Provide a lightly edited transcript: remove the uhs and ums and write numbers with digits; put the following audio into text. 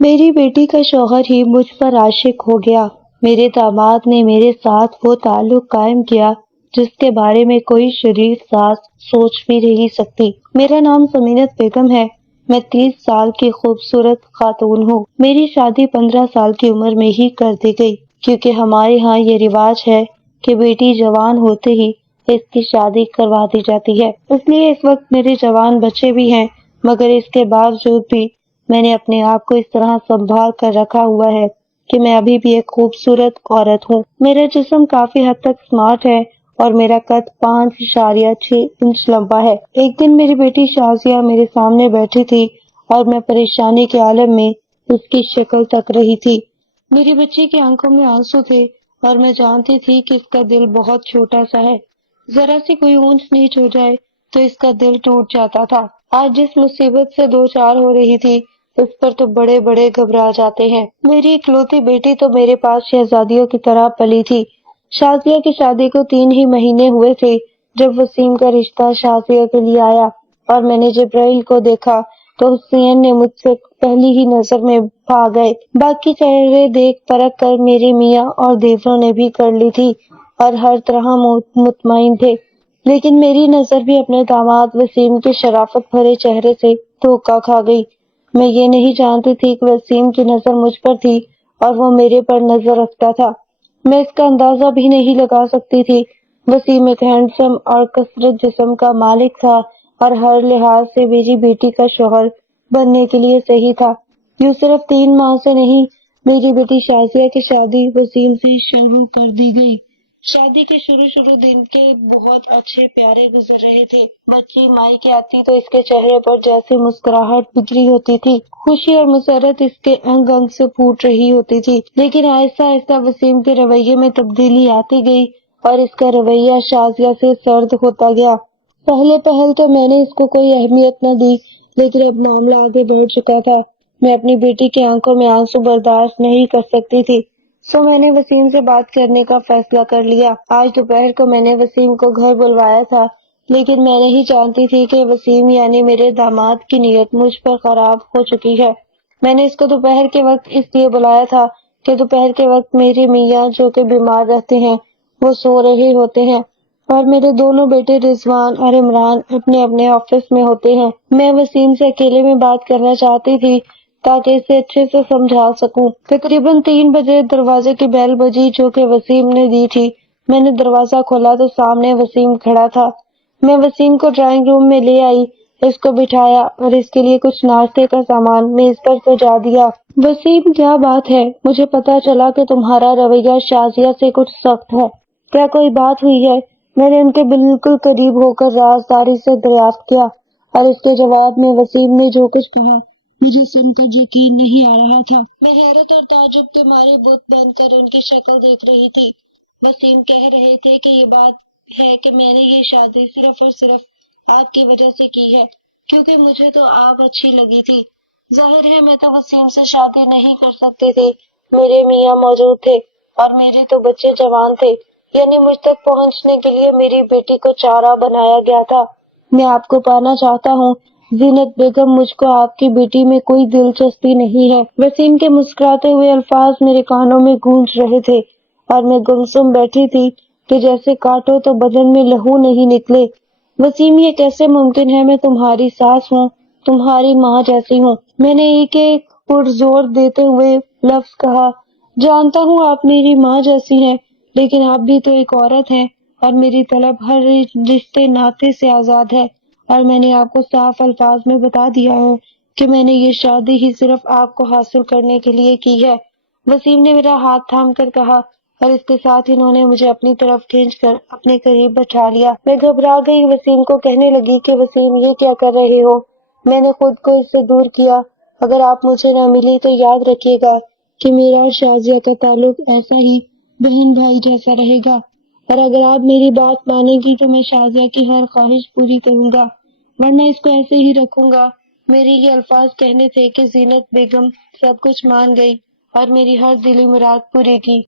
میری بیٹی کا شوہر ہی مجھ پر عاشق ہو گیا۔ میرے داماد نے میرے ساتھ وہ تعلق قائم کیا جس کے بارے میں کوئی شریف ساس سوچ بھی نہیں سکتی۔ میرا نام سمینت بیگم ہے۔ میں 30 سال کی خوبصورت خاتون ہوں۔ میری شادی 15 سال کی عمر میں ہی کر دی گئی، کیونکہ ہمارے ہاں یہ رواج ہے کہ بیٹی جوان ہوتے ہی اس کی شادی کروا دی جاتی ہے۔ اس لیے اس وقت میرے جوان بچے بھی ہیں، مگر اس کے باوجود بھی میں نے اپنے آپ کو اس طرح سنبھال کر رکھا ہوا ہے کہ میں ابھی بھی ایک خوبصورت عورت ہوں۔ میرا جسم کافی حد تک سمارٹ ہے اور میرا قد 5.6 انچ لمبا ہے۔ ایک دن میری بیٹی شازیہ میرے سامنے بیٹھی تھی اور میں پریشانی کے عالم میں اس کی شکل تک رہی تھی۔ میری بچی کی آنکھوں میں آنسو تھے اور میں جانتی تھی کہ اس کا دل بہت چھوٹا سا ہے۔ ذرا سی کوئی اونچ نیچ ہو جائے تو اس کا دل ٹوٹ جاتا تھا۔ آج جس مصیبت سے دو چار ہو رہی تھی اس پر تو بڑے بڑے گھبرا جاتے ہیں۔ میری اکلوتی بیٹی تو میرے پاس شہزادیوں کی طرح پلی تھی۔ شازیہ کی شادی کو 3 ہی مہینے ہوئے تھے جب وسیم کا رشتہ شازیہ کے لیے آیا اور میں نے جبرائیل کو دیکھا تو حسین نے مجھ سے پہلی ہی نظر میں بھاگ گئے۔ باقی چہرے دیکھ پرکھ کر میری میاں اور دیوروں نے بھی کر لی تھی اور ہر طرح مطمئن تھے، لیکن میری نظر بھی اپنے داماد وسیم کے شرافت بھرے چہرے سے دھوکا کھا گئی۔ میں یہ نہیں جانتی تھی کہ وسیم کی نظر مجھ پر تھی اور وہ میرے پر نظر رکھتا تھا۔ میں اس کا اندازہ بھی نہیں لگا سکتی تھی۔ وسیم ایک ہینڈسم اور کثرت جسم کا مالک تھا اور ہر لحاظ سے میری بیٹی کا شوہر بننے کے لیے صحیح تھا۔ یوں صرف 3 ماہ سے نہیں، میری بیٹی شازیہ کی شادی وسیم سے شروع کر دی گئی۔ شادی کے شروع دن کے بہت اچھے پیارے گزر رہے تھے۔ بچی مائکے آتی تو اس کے چہرے پر جیسی مسکراہٹ بکھری ہوتی تھی، خوشی اور مسرت اس کے انگ انگ سے پھوٹ رہی ہوتی تھی۔ لیکن آہستہ آہستہ وسیم کے رویے میں تبدیلی آتی گئی اور اس کا رویہ شازیہ سے سرد ہوتا گیا۔ پہل تو میں نے اس کو کوئی اہمیت نہ دی، لیکن اب معاملہ آگے بڑھ چکا تھا۔ میں اپنی بیٹی کی آنکھوں میں آنسو برداشت نہیں کر سکتی تھی، سو میں نے وسیم سے بات کرنے کا فیصلہ کر لیا۔ آج دوپہر کو میں نے وسیم کو گھر بلوایا تھا، لیکن میں نہیں جانتی تھی کہ وسیم یعنی میرے داماد کی نیت مجھ پر خراب ہو چکی ہے۔ میں نے اس کو دوپہر کے وقت اس لیے بلایا تھا کہ دوپہر کے وقت میرے میاں جو کہ بیمار رہتے ہیں وہ سو رہے ہوتے ہیں اور میرے دونوں بیٹے رضوان اور عمران اپنے اپنے آفس میں ہوتے ہیں۔ میں وسیم سے اکیلے میں بات کرنا چاہتی تھی تاکہ اسے اچھے سے سمجھا سکوں۔ تقریباً 3 بجے دروازے کی بیل بجی جو کہ وسیم نے دی تھی۔ میں نے دروازہ کھولا تو سامنے وسیم کھڑا تھا۔ میں وسیم کو ڈرائنگ روم میں لے آئی، اس کو بٹھایا اور اس کے لیے کچھ ناشتے کا سامان میز پر سجا دیا۔ وسیم، کیا بات ہے؟ مجھے پتا چلا کہ تمہارا رویہ شازیہ سے کچھ سخت ہے۔ کیا کوئی بات ہوئی ہے؟ میں نے ان کے بالکل قریب ہو کر رازداری سے دریافت کیا اور اس کے جواب میں وسیم نے جو کچھ کہا مجھے سن کر یقین نہیں آ رہا تھا۔ میں حیرت اور تعجب کے مارے بت بن کر ان کی شکل دیکھ رہی تھی۔ وسیم کہہ رہے تھے کہ یہ بات ہے کہ میں نے یہ شادی صرف اور صرف آپ کی وجہ سے کی ہے، کیونکہ مجھے تو آپ اچھی لگی تھی۔ ظاہر ہے میں تو وسیم سے شادی نہیں کر سکتی تھی، میرے میاں موجود تھے اور میرے تو بچے جوان تھے، یعنی مجھ تک پہنچنے کے لیے میری بیٹی کو چارہ بنایا گیا تھا۔ میں آپ کو پانا چاہتا ہوں زینت بیگم، مجھ کو آپ کی بیٹی میں کوئی دلچسپی نہیں ہے۔ وسیم کے مسکراتے ہوئے الفاظ میرے کانوں میں گونج رہے تھے اور میں گمسم بیٹھی تھی کہ جیسے کاٹو تو بدن میں لہو نہیں نکلے۔ وسیم، یہ کیسے ممکن ہے؟ میں تمہاری ساس ہوں، تمہاری ماں جیسی ہوں۔ میں نے ایک پرزور دیتے ہوئے لفظ کہا۔ جانتا ہوں آپ میری ماں جیسی ہیں، لیکن آپ بھی تو ایک عورت ہیں اور میری طلب ہر رشتے ناطے سے آزاد ہے، اور میں نے آپ کو صاف الفاظ میں بتا دیا ہے کہ میں نے یہ شادی ہی صرف آپ کو حاصل کرنے کے لیے کی ہے۔ وسیم نے میرا ہاتھ تھام کر کہا اور اس کے ساتھ انہوں نے مجھے اپنی طرف کھینچ کر اپنے قریب بٹھا لیا۔ میں گھبرا گئی، وسیم کو کہنے لگی کہ وسیم، یہ کیا کر رہے ہو؟ میں نے خود کو اس سے دور کیا۔ اگر آپ مجھے نہ ملی تو یاد رکھیے گا کہ میرا اور شازیہ کا تعلق ایسا ہی بہن بھائی جیسا رہے گا، اور اگر آپ میری بات مانیں گی تو میں شازیہ کی ہر خواہش پوری کروں گا، ورنہ اس کو ایسے ہی رکھوں گا۔ میری یہ الفاظ کہنے تھے کہ زینت بیگم سب کچھ مان گئی اور میری ہر دلی مراد پوری کی۔